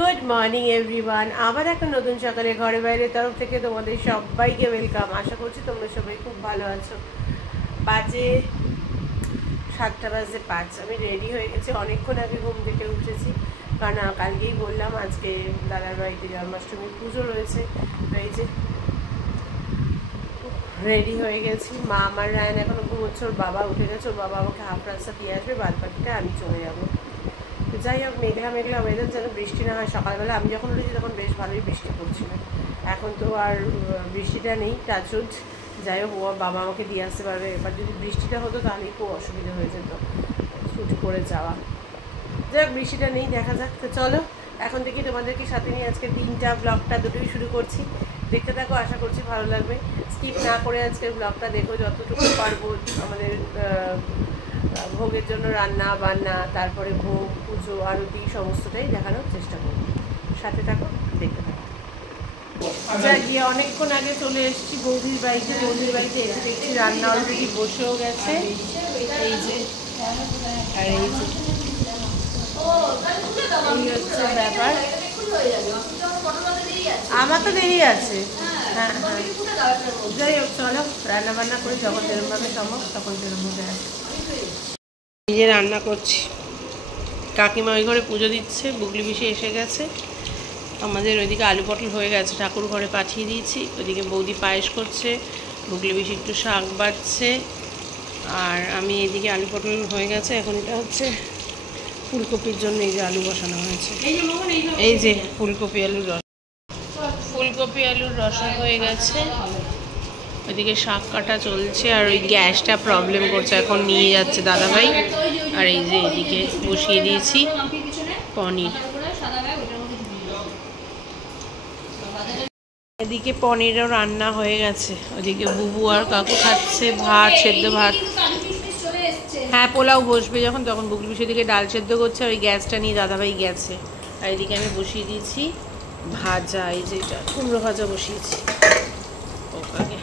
Good morning everyone. আবার একটা নতুন সকালে ঘরে বাইরের তরফ থেকে তোমাদের সবাইকে ওয়েলকাম। আশা করছি তোমরা সবাই খুব ভালো আছো। বাজে 7:05। আমি রেডি হয়ে গেছি, অনেকক্ষণ আগে ঘুম থেকে উঠেছি, কারণ কালকেই বললাম আজকে দাদার বাড়িতে জন্মাষ্টমীর পুজো রয়েছে। এই যে রেডি হয়ে গেছি। মা আমার রায়ন এখনো ঘুমোচ্ছে, ওর বাবা উঠে গেছে, ওর বাবা আমাকে হাফ রাস্তা দিয়ে আসবে, বাদ বাকিটা আমি চলে যাবো। যাই হোক, মেঘলা মেঘলা ওয়েদার, যেন বৃষ্টি না হয়। সকালবেলা আমি যখন উঠেছি তখন বেশ ভালোই বৃষ্টি পড়ছিল, এখন তো আর বৃষ্টিটা নেই, টাচুড। যাই হোক, ও বাবা আমাকে দিয়ে আসতে পারবে। এবার যদি বৃষ্টিটা হতো তাহলেই খুব অসুবিধা হয়ে যেত ছুটি করে যাওয়া। যাই হোক, বৃষ্টিটা নেই, দেখা যাক। তো চলো, এখন থেকে তোমাদেরকে সাথে নিয়ে আজকে দিনটা ব্লগটা দুটোই শুরু করছি। দেখতে থাকো, আশা করছি ভালো লাগবে। স্কিপ না করে আজকের ব্লগটা দেখো যতটুকু পারবো। আমাদের ভোগের জন্য রান্না বান্না, তারপরে ভোগ, পুজো, আরতি, সমস্তটাই দেখানোর চেষ্টা করবো। সাথে থাকো, দেখতে থাকো। যা গিয়ে অনেকক্ষণ আগে চলে এসেছি বৌদির বাড়িতে। বৌদির বাড়িতে এসে দেখছি রান্না অলরেডি বসেও গেছে। এই যে, আর এই যে এই হচ্ছে ব্যাপার। আমার তো দেরি আছে। হ্যাঁ হ্যাঁ, যাই হোক, চলো রান্না বান্না করি, যখন যেরমভাবে সম্ভব তখন যেরমভাবে আসে। নিজে রান্না করছি, কাকিমা ওই ঘরে পুজো দিচ্ছে, বুগলি পিসি এসে গেছে। আমাদের ওইদিকে আলু পটল হয়ে গেছে, ঠাকুর ঘরে পাঠিয়ে দিয়েছি। ওইদিকে বৌদি পায়েস করছে, বুগলি পিসি একটু শাক বাড়ছে, আর আমি এদিকে আলু পটল হয়ে গেছে। এখন এটা হচ্ছে ফুলকপির জন্য, এই যে আলু বসানো হয়েছে। এই যে ফুলকপি আলুর রস, ফুলকপি আলুর রসা হয়ে গেছে। ওইদিকে শাক কাটা চলছে, আর ওই গ্যাসটা প্রবলেম করছে, এখন নিয়ে যাচ্ছে দাদাভাই। আর এই যে এদিকে বসিয়ে দিয়েছি পনির। এদিকে পনিরও রান্না হয়ে গেছে। ওদিকে বুবু আর কাকু খাচ্ছে ভাত, সেদ্ধ ভাত। হ্যাঁ, পোলাও বসবে যখন তখন। বুগলি সেদিকে ডাল সেদ্ধ করছে, আর ওই গ্যাসটা নিয়ে দাদাভাই গেছে। আর এদিকে আমি বসিয়ে দিয়েছি ভাজা, এই যে এটা কুমড়ো ভাজা বসিয়েছি। ওকে,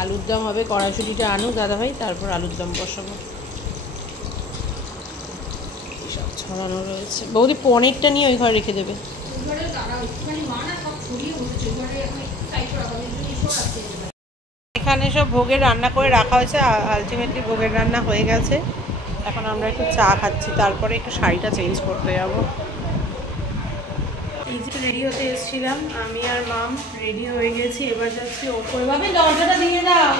আলুর দম হবে, কড়াইশুঁটিটা আনুক দাদাভাই, তারপর আলুর দম বসাবো। সব ছড়ানো রয়েছে। বৌদি পনিরটা নিয়ে ওই ঘরে রেখে দেবে। এখানে সব ভোগের রান্না করে রাখা হয়েছে। আলটিমেটলি ভোগের রান্না হয়ে গেছে। এখন আমরা একটু চা খাচ্ছি, তারপরে একটু শাড়িটা চেঞ্জ করতে যাবো। এই যে রেডি হতে এসেছিলাম, আমি আর মাম রেডি হয়ে গেছি। এবার যাচ্ছি ওপরে। ভাবে দরজাটা দিয়ে দাও।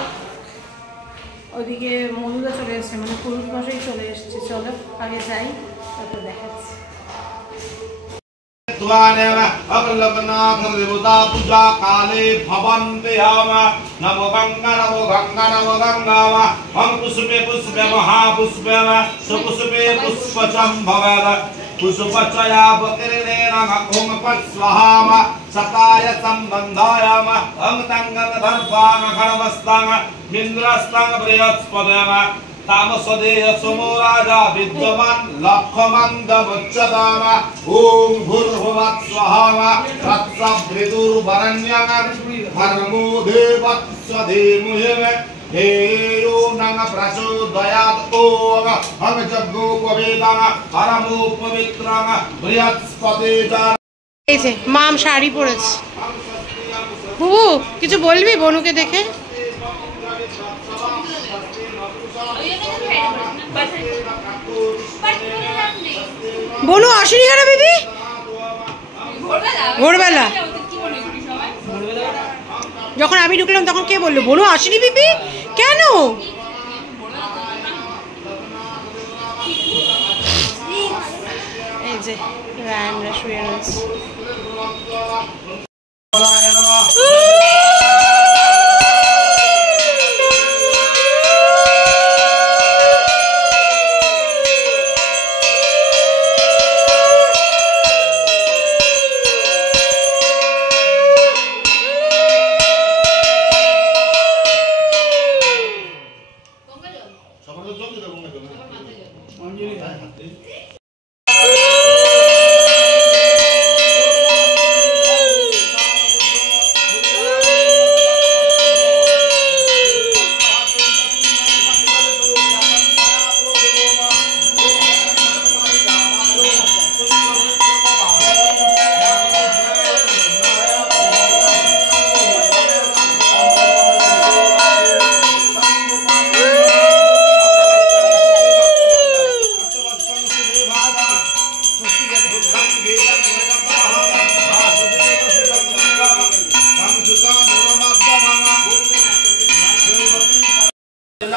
ওদিকে মধুদা চলে এসছে, মানে পুরুষ মশাই চলে এসছে। চলো আগে যাই, তারপর দেখাচ্ছি। पूजा काले भवन्ते नमो गंगा नमो गंगा नमो गंगा हम पुष्पे पुष्पे महापुष्पे सुपुष्पे पुष्पचम भवेद पुष्पचया बकिरणेन ओम पत् स्वाहा सताय संबंधाय हम तंगं दर्पां खणवस्तां इन्द्रस्तां बृहस्पतिं तामसदेह समो राजा विद्यमान लक्षमंदमुच्यताम ओम भूर्भुवः स्वाहा तत्सवितुर्वरेण्यं भर्गो देवस्य धीमहि धियो नः प्रचोदयात् ओम हम जग्गोपवेदं परमो पवित्रं बृहस्पतिजा। এই যে মাম শাড়ি পরেছে। বুবু কিছু বলবি বনুকে দেখে? বনু আসেনি কেন বিবি? ভোরবেলা যখন আমি ঢুকলাম তখন কে বললো বনু আসেনি বিবি? কেন? এই যে রায়নরা শুয়ে রয়েছে।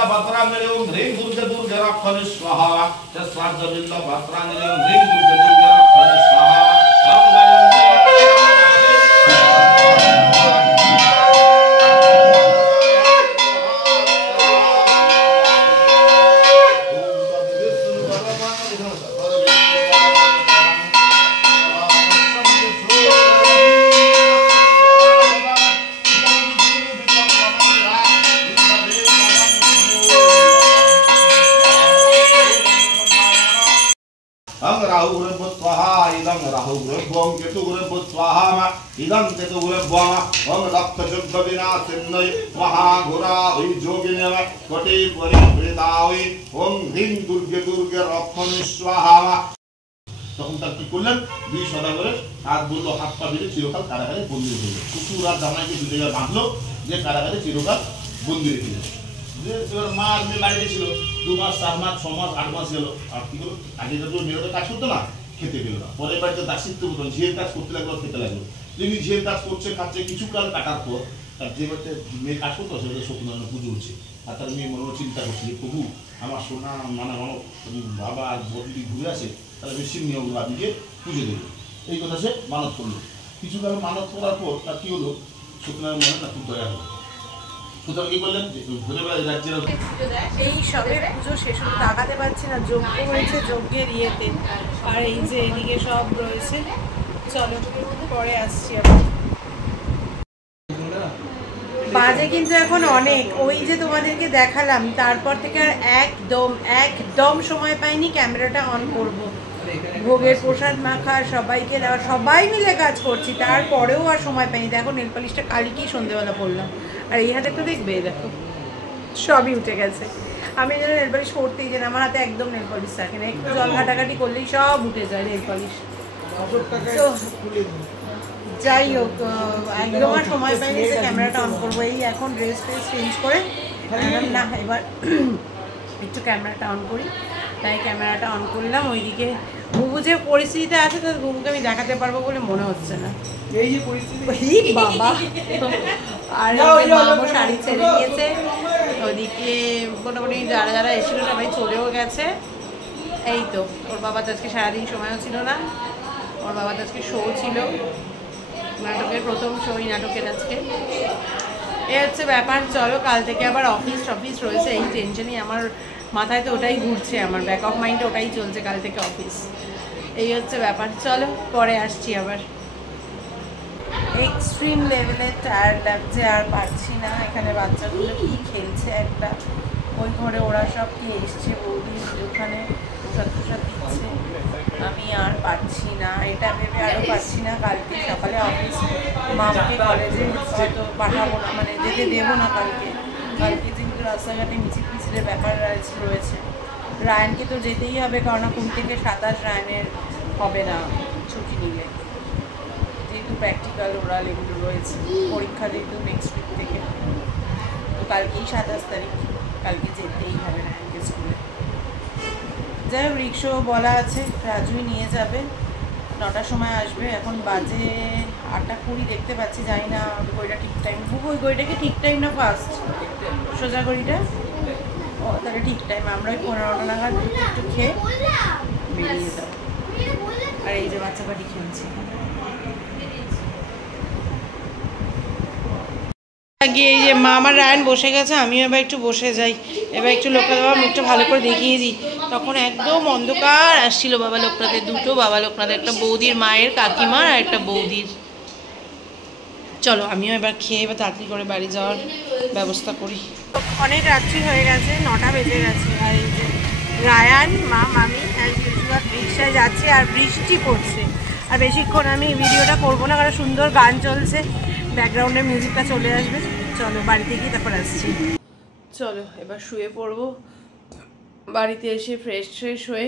भद्रांजलि ओम ह्रीं दुर्गे दुर्गे रक्षणे स्वाहा चस्राज्यमिल्ल भद्रांजलि ओम ह्रीं दुर्गे दुर्गे रक्षणे स्वाहा राहु ग्रह स्वाहा इदं राहु ग्रह केतु ग्रह स्वाहा इदं केतु ग्रह ओम लक्ष जुग विनाशिन्नय महाघोरा हुई जोगिन्य कोटि परिवृताय ओम ह्रीं दुर्गे दुर्गे रक्षणे स्वाहा তখন তার কি করলেন দুই সদাগরে হাত বললো হাত পা বেঁধে চিরকাল কারাগারে বন্দী হয়ে গেল শ্বশুর আর জামাইকে দুই জায়গায় বাঁধলো যে কারাগারে চিরকাল বন্দী রেখে দিল যে মা মেয়ে বাড়িতে ছিল 2 মাস 4 মাস 6 মাস 8 মাস গেল আর কি হলো আগে তো মেয়েরা কাজ করতো না খেতে পেল না পরের বাড়িতে দাসিত্ব মতন ঝিয়ের কাজ করতে লাগলো খেতে লাগলো যেমনি ঝিয়ের কাজ করছে খাচ্ছে কিছু কাল কাটার পর তার যে বাড়িতে মেয়ে কাজ করতো সেটা সত্যনারায়ণ পুজো হচ্ছে আর তার মেয়ে মনে চিন্তা করছে প্রভু আমার সোনা মানা মানব বাবা আর বদলি ঘুরে আসে তাহলে বেশি নিয়মগুলো আদিকে পুজো দেবে এই কথা সে মানত করলো কিছু কাল মানত করার পর তার কি হলো সত্যনারায়ণ মনে না খুব দয়া হলো সুতরাং কি বললেন ঘুরে বেড়ায় রাজ্যের এই সবের পুজো শেষ হতে তাকাতে পারছি না যজ্ঞ হয়েছে যজ্ঞের ইয়েতে আর এই যে এদিকে সব রয়েছে চলো পরে আসছি আবার বাজে কিন্তু এখন অনেক ওই যে তোমাদেরকে দেখালাম তারপর থেকে আর একদম সময় পাইনি ক্যামেরাটা অন করব ভোগের প্রসাদ মাখা সবাইকে দেওয়া সবাই মিলে কাজ করছি তারপরেও আর সময় পাইনি দেখো নেল পালিশটা কালকেই সন্ধ্যেবেলা পড়লাম আর এই হাতে একটু দেখবে দেখো সবই উঠে গেছে আমি যেন নেল পালিশ পরতেই জানি আমার হাতে একদম নেল পালিশ থাকে না একটু জল ঘাটাঘাটি করলেই সব উঠে যায় নেল পালিশ যাই হোক একদম আর সময় পাইনি যে ক্যামেরাটা অন করবো এই এখন ড্রেস চেঞ্জ করে না এবার একটু ক্যামেরাটা অন করি তাই ক্যামেরাটা অন করলাম ওইদিকে ঘুঘু যে পরিস্থিতিতে আছে তো ঘুঘুকে আমি দেখাতে পারবো বলে মনে হচ্ছে না এই যে পরিস্থিতি বাবা আর মামা শাড়ি ছেড়ে দিয়েছে ওইদিকে মোটামুটি যারা যারা এসেছিল সবাই চলেও গেছে এই তো ওর বাবা তো আজকে সারাদিন সময়ও ছিল না ওর বাবা তো আজকে শো ছিল নাটকের প্রথম শো এই নাটকের আজকে এ হচ্ছে ব্যাপার চলো কাল থেকে আবার অফিস রয়েছে এই টেনশনই আমার মাথায় তো ওটাই ঘুরছে আমার ব্যাক অফ মাইন্ডে ওটাই চলছে কাল থেকে অফিস এই হচ্ছে ব্যাপার চলো পরে আসছি আবার এক্সট্রিম লেভেলে টায়ার্ড লাগছে আর পারছি না এখানে বাচ্চাগুলো কি খেলছে একটা ওই ঘরে ওরা সব কি এসছে বৌদি ওখানে প্রসাদ দিচ্ছে আমি আর পারছি না এটা ভেবে আরও পারছি না কালকে সকালে অফিস মামকে কলেজে হয়তো পাঠাবো না মানে যেতে দেবো না কালকে যেহেতু রাস্তাঘাটে মিছিলের ব্যাপার রয়েছে রায়ানকে তো যেতেই হবে কারণ 20 থেকে 27 রায়ানের হবে না ছুটি নিলে যেহেতু প্র্যাকটিক্যাল ওরাল এগুলো রয়েছে পরীক্ষা যেহেতু নেক্সট উইক থেকে তো কালকেই 27 তারিখ কালকে যেতেই হবে রায়ানকে স্কুলে যাই হোক রিক্সাও বলা আছে রাজুই নিয়ে যাবে 9টার সময় আসবে এখন বাজে 8:20 দেখতে পাচ্ছি জানি না গড়িটা ঠিক টাইম ওই গড়িটা কি ঠিক টাইম না ফার্স্ট সোজা গড়িটা ও তাহলে ঠিক টাইম আমরা ওই 15টা নাগাদ একটু খেয়ে বেরিয়ে যেতাম আর এই যে বাচ্চা পাটি খেলছে গিয়ে এই যে মা আমার রায়ান বসে গেছে আমিও এবার একটু বসে যাই এবার একটু লোকটা বাবা মুখটা ভালো করে দেখিয়ে দিই তখন একদম অন্ধকার আসছিল বাবা লোকটাতে দুটো বাবা লোকনাথ একটা বৌদির মায়ের কাকিমার আর একটা বৌদির চলো আমিও এবার খেয়ে এবার তাড়াতাড়ি করে বাড়ি যাওয়ার ব্যবস্থা করি অনেক রাত্রি হয়ে গেছে 9টা বেজে গেছে আর এই যে রায়ান মা মামি রিক্সায় যাচ্ছে আর বৃষ্টি পড়ছে আর বেশিক্ষণ আমি ভিডিওটা করবো না কারণ সুন্দর গান চলছে ব্যাকগ্রাউন্ডে মিউজিকটা চলে আসবে চলো বাড়িতে গিয়ে তারপর আসছি চলো এবার শুয়ে পড়বো বাড়িতে এসে ফ্রেশ হয়ে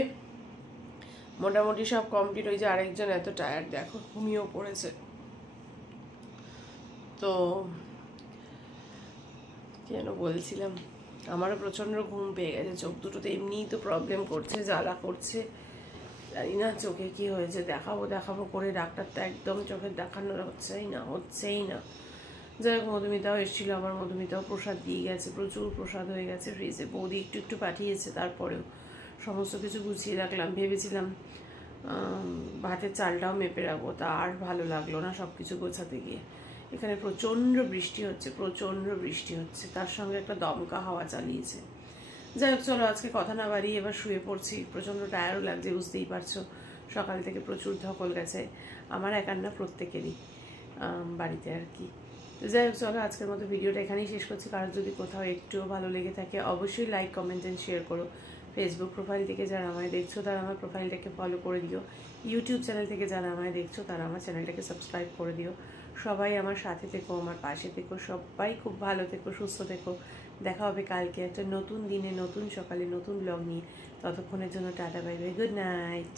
মোটামুটি সব কমপ্লিট হয়েছে আরেকজন এত টায়ার্ড দেখো ঘুমিয়েও পড়েছে তো কেন বলছিলাম আমারও প্রচণ্ড ঘুম পেয়ে গেছে চোখ দুটোতে এমনিই তো প্রবলেম করছে জ্বালা করছে জানি না চোখে কি হয়েছে, দেখাবো দেখাবো করে ডাক্তারটা একদম চোখের দেখানো হচ্ছেই না। যাই হোক, মধুমিতাও এসেছিলো, আমার মধুমিতাও প্রসাদ দিয়ে গেছে, প্রচুর প্রসাদ হয়ে গেছে ফ্রিজে, বৌদি একটু একটু পাঠিয়েছে, তারপরেও সমস্ত কিছু গুছিয়ে রাখলাম। ভেবেছিলাম ভাতের চালটাও মেপে রাখবো, তা আর ভালো লাগলো না সব কিছু গোছাতে গিয়ে। এখানে প্রচণ্ড বৃষ্টি হচ্ছে, তার সঙ্গে একটা দমকা হাওয়া চালিয়েছে। যাই হোক, চলো আজকে কথা না বাড়িয়ে এবার শুয়ে পড়ছি। প্রচণ্ড টায়ারও লাগছে, বুঝতেই পারছো, সকাল থেকে প্রচুর ধকল গেছে, আমার একার না, প্রত্যেকেরই বাড়িতে আর কি। তো যাই হোক, চলো আজকের মতো ভিডিওটা এখানেই শেষ করছি। কারোর যদি কোথাও একটুও ভালো লেগে থাকে অবশ্যই লাইক, কমেন্ট অ্যান্ড শেয়ার করো। ফেসবুক প্রোফাইল থেকে যারা আমায় দেখছো তারা আমার প্রোফাইলটাকে ফলো করে দিও। ইউটিউব চ্যানেল থেকে যারা আমায় দেখছো তারা আমার চ্যানেলটাকে সাবস্ক্রাইব করে দিও। সবাই আমার সাথে থেকো, আমার পাশে থেকো, সবাই খুব ভালো থেকো, সুস্থ থেকো। দেখা হবে কালকে একটা নতুন দিনে, নতুন সকালে, নতুন ব্লগ নিয়ে। ততক্ষণের জন্য tata, bye bye, good night.